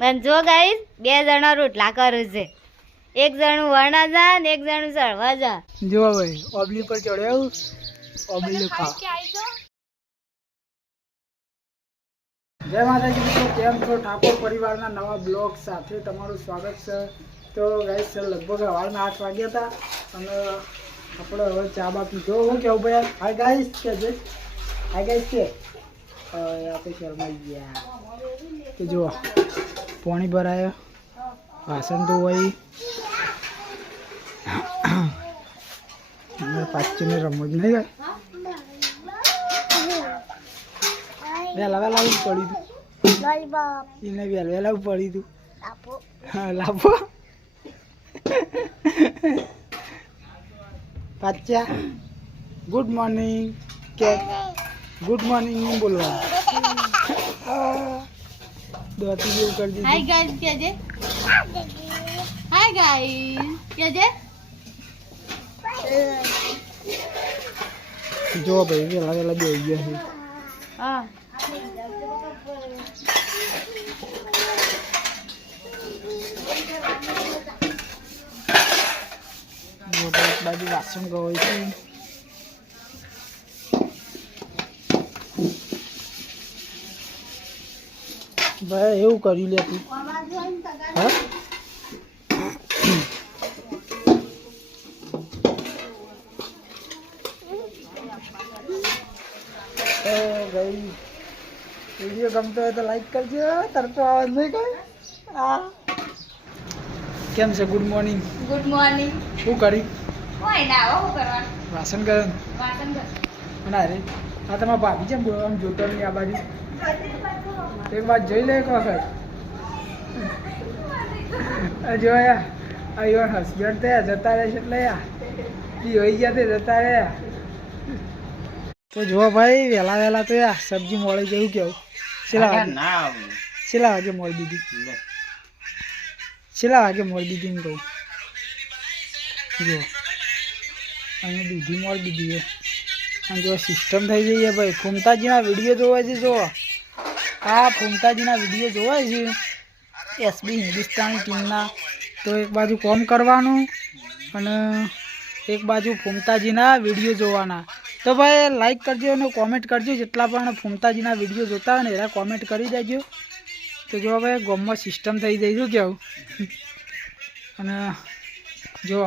મને જો ગાઈસ બે જણા રોટલા કરું છે. એક જણું વણા જા ને એક જણું સળવા જા. જો ભાઈ ઓબલી પર ચડ્યો ઓબલી ખા. જય માતાજી મિત્રો, કેમ છો? ઠાકોર પરિવારના નવા બ્લોગ સાથે તમારું સ્વાગત છે. તો ગાઈસ લગભગ સવારના 8 વાગ્યા હતા અને આપણે હવે ચા બા પીધો. હું કેવું ભાઈ? હાય ગાઈસ કે છે? હાય ગાઈસ કે આપણે શર્માઈ ગયા. તો જુઓ પાણી ભરાય, વાસણ તો હોય, પાછું રમવું જ નહીં ભાઈ. વહેલા વહેલા પડી હતું એને વહેલા પડી હતું. હા લાભો પાછા ગુડ મોર્નિંગ કે ગુડ મોર્નિંગ બોલવા દોતી જેવું કરી દીધું. હાય ગાઈસ કેજે. હાય ગાઈસ કેજે. જો ભાઈ વહેલા વહેલા બે ગયા છે. હા બાજુ વાસણ ગવાય છે. ભાઈ એવું કરી લે તું. હા ભાઈ વિડીયો ગમતો હોય તો લાઈક કરજો. તરતો આવાજ નહીં કોઈ. હા કેમ છે? Good morning. Good morning. શું કરી? કોઈ ના આવો શું કરવાનું? વાસણ કરે વાસણ કર. ના રે આ તમારા ભાભી છે આમ જોતો નહીં આ બાજુ. એક વાત જોઈ લે એક વખત. જોયા આ હસબન્ડ થયા જતા રહે છે એટલે હોઈ ગયા તે જતા રહ્યા. તો જો ભાઈ વહેલા વહેલા તો યાર સબ્જી મળી ગયું. કેવું છેલ્લા વાગે મળી દીધી. છેલ્લા વાગે મળી દીધી એમ કહું. જો અહીંયા દૂધી મળી દીધી છે. અને જો સિસ્ટમ થઈ ગઈ છે ભાઈ. ફૂમતાજીના વિડીયો જોવા છે. જો આ ફૂમતાજીના વિડીયો જોવા છે એસબી હિન્દુસ્તાની ટીમના. તો એક બાજુ કોમ કરવાનું અને એક બાજુ ફૂમતાજીના વિડીયો જોવાના. તો ભાઈ લાઈક કરજો અને કોમેન્ટ કરજો. જેટલા પણ ફૂમતાજીના વિડીયો જોતા હોય ને એના કોમેન્ટ કરી દેજો. તો જો ભાઈ ગોમમાં સિસ્ટમ થઈ જાય શું કેવું. અને જો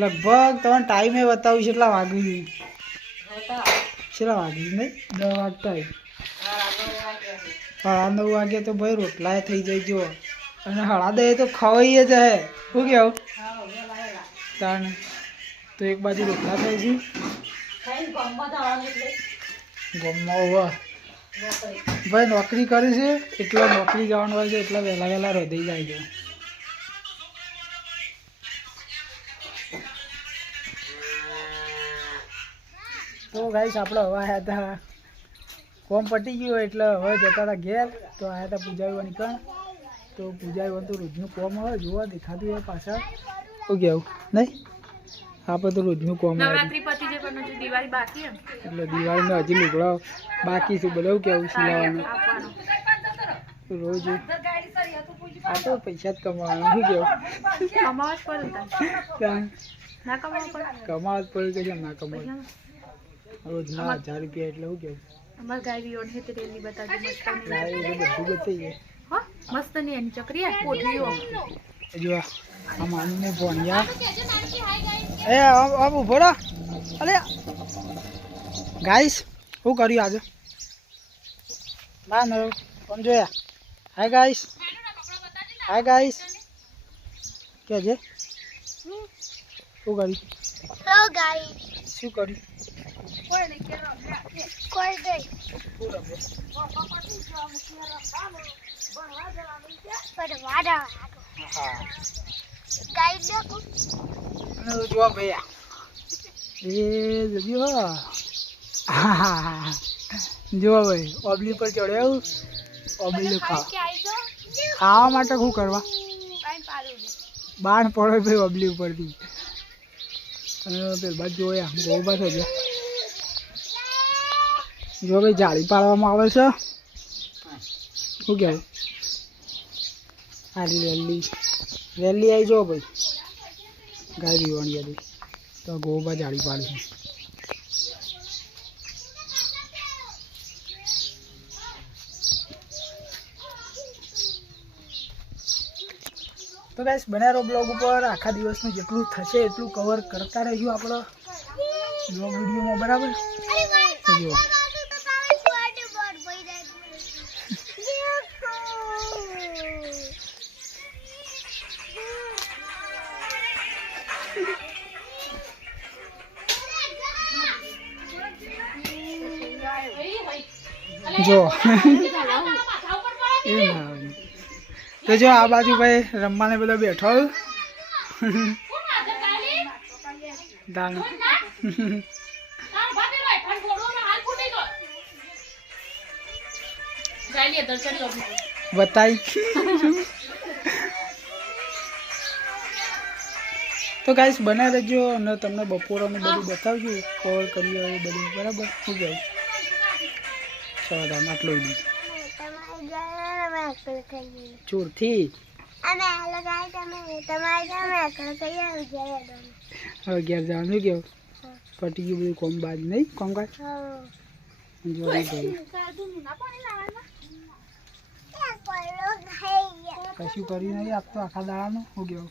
લગભગ તમને ટાઈમે બતાવું છે એટલા વાગી કેટલા વાગી નહીં 10 વાગતા હોય. 9:30 વાગે તો ભાઈ રોટલા થઈ જાય. જો અને 10:30 તો ખવાઈ જ હે શું કેવું તાણ. તો એક બાજુ રોટલા થાય છે ગમમાં ભાઈ નોકરી કરે છે એટલે નોકરી જવાનું હોય છે એટલે વહેલા વહેલા રોધી જાય છે. તો ગાઈસ આપણે હવે આવ્યા હતા કોમ પટી ગયું એટલે હવે જતા હતા ઘેર. તો આવ્યા હતા પૂજાવીવાની કણ. તો પૂજાવીવાનું તો રોજનું કોમ હોય જોવા દેખાતું હોય પાછળ. શું કેવું નહીં? આપણે તો રોજનું કોમ નવરાત્રી પતી જાય પણ હજુ દિવાળી બાકી એમ. એટલે દિવાળીમાં હજી લુગડા બાકી છે બધું. કેવું સિલાવાનું રોજ આ તો પૈસા જ કમાવાનું. શું કેવું કમાવા જ પડે. ના કમાવા પડે. કમાવા જ પડે કે ના કમાવા રોજના 1000 રૂપિયા એટલે શું કેવું. અમાર ગાય વિયોન હે તે રેલી બતાજો મસ્ત. બધું બતાવી જાય. હા મસ્ત ની એની ચકરી આ પોટલીઓ. જો આ માનને ભણ્યા એ આપ ઉભો રહો. અરે ગાઈસ શું કર્યું આજે? ના ન કોણ જોયા? Hi guys. હાય ગાઈસ કે છે શું કર્યું? શું કર્યું? જો ભાઈ એ જો ભાઈ ઓબલી પર ચડ્યો. ઓબલી ખાવા માટે શું કરવા બાણ પડે ભાઈ ઓબલી ઉપરથી. અને પેલા બાદ જોયા બહુ બસ હજુ જો ભાઈ જાળી પાડવામાં આવે છે. શું કહેવું આરી રેલી રેલી આવી જાઓ ભાઈ ગાય પીવાની હતી તો ગોબા જાળી પાડી છે તો ગાઈસ બનારો બ્લોગ ઉપર આખા દિવસનું જેટલું થશે એટલું કવર કરતા રહીશું આપણો બ્લોગ વિડીયોમાં બરાબર જો જો તો જો આ બાજુ ભાઈ રમવાને બધો બેઠો દાણ બતાઈ તો ગાઈસ બનાવી રહેજો અને તમને બપોરનું બધું બતાવજો કવર કર્યું હોય બધું બરાબર શું કહ્યું ચાલો આટલું ચોરથી હવે ઘેર જવાનું કેવું પટી ગયું બધું કોમ બાજ નહીં કોમકાજ કશું કર્યું નહીં આપતો આખા દાડાનું શું કેવું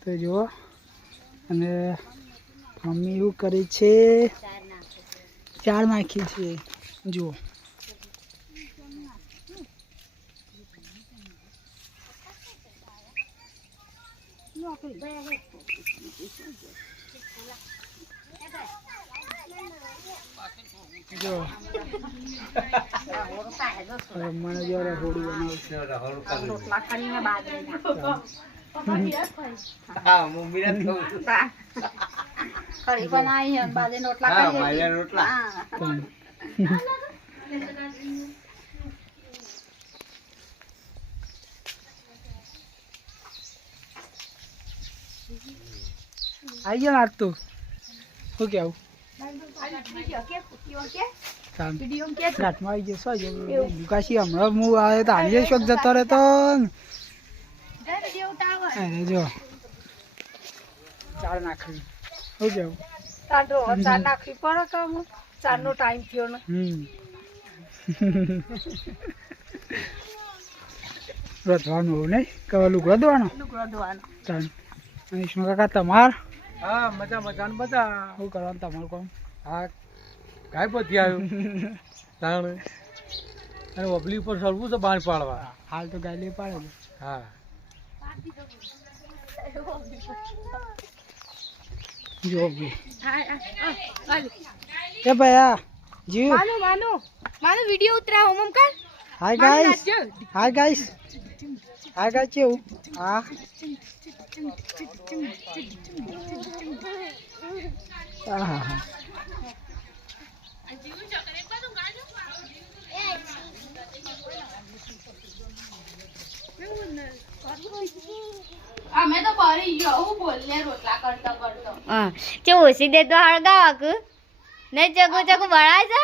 તો જુઓ અને મમ્મી એવું કરે છે ચાર નાખી છે જુઓ જો મને જો રહોડું આવી ગયો આજ તો શું કેવું ઘાટમાં આવી ગયો શું દુકાશી હમણાં હું આવે તો આવીએ શોખ જતો રહેતો જો ચાર નાખવી શું કેવું ચાર નાખવી પડે કામ ચાર નો ટાઈમ થયો ને રોધવાનું હોવું નહીં કવા લુગડો ધોવાનો વિષ્ણુ કાકા તમાર હા મજા મજા ને બધા શું કરવાનું તમારું કામ હા ગાય પતી આવ્યું તાણ અને વબલી ઉપર સરવું છે બાણ પાડવા હાલ તો ગાય લઈ પાડે છે હા જો એ ભાઈ આ જી માનો વિડિયો ઉતરા હોમ કર હાય ગાઈસ હાય ગાઈસ કેવું હા હા અમે તો કરી ગયો હું બોલને રોટલા કરતો કરતો હા તે ઓછી દે તો હળગાવ કે નહીં ચકુ બળાય છે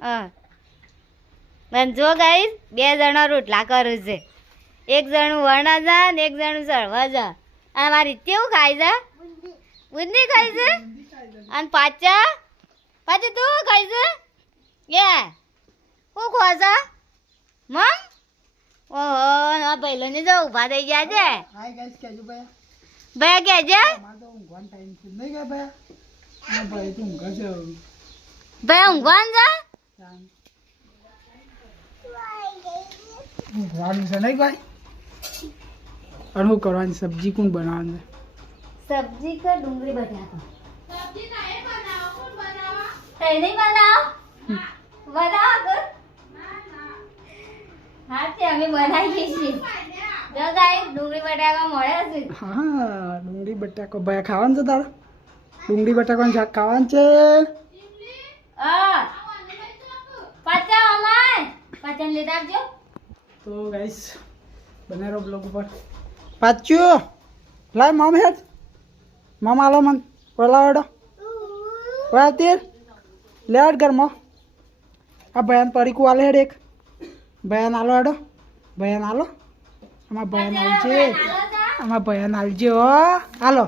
હા પણ જો ગાઈસ બે જણા રોટલા કરું છે એક જણું વરણા જા ને એક જણું સળવા જા અને મારી કેવું ખાય છે બુંદી ખાય છે અને પાછા તું ખાય છે એ હું ખો છે મમ ઓહો આ પહેલો ને જો ઊભા થઈ ગયા છે હાય ગાઈસ કેજો ભાઈ ભાઈ કેજે મારે તો ઊંઘવાનો ટાઈમ છે નહીં કે ભાઈ હા ભાઈ તું ઊંઘે છે ભાઈ ઊંઘવાનું છે ઊંઘવાનું છે નહીં ભાઈ અને શું કરવાની સબ્જી કોણ બનાવવાનું સબ્જી કે ડુંગળી બટાકા તઈ નહીં બનાવ હા તે અમે બનાવીએ છીએ જો ગાઈસ ડુંગળી બટાકા મળે છે હા ડુંગળી બટાકો ભાઈ ખાવાનું છે તારે ડુંગળી બટાકાનું શાક ખાવાનું છે હા પાછા અમાય પાછા લેતા આવજો તો ગાઈસ બનારો બ્લોગ ઉપર પાછું લાય મામ હેડ મામ આલો મન બોલાવડો તેર લે હેડ ઘરમાં આ ભયાન પડીકું આલે હેડ એક ભયાન આલો હેડો ભયાન આલો આમાં ભયાન આવજે આમાં ભયાન આવજે હો હાલો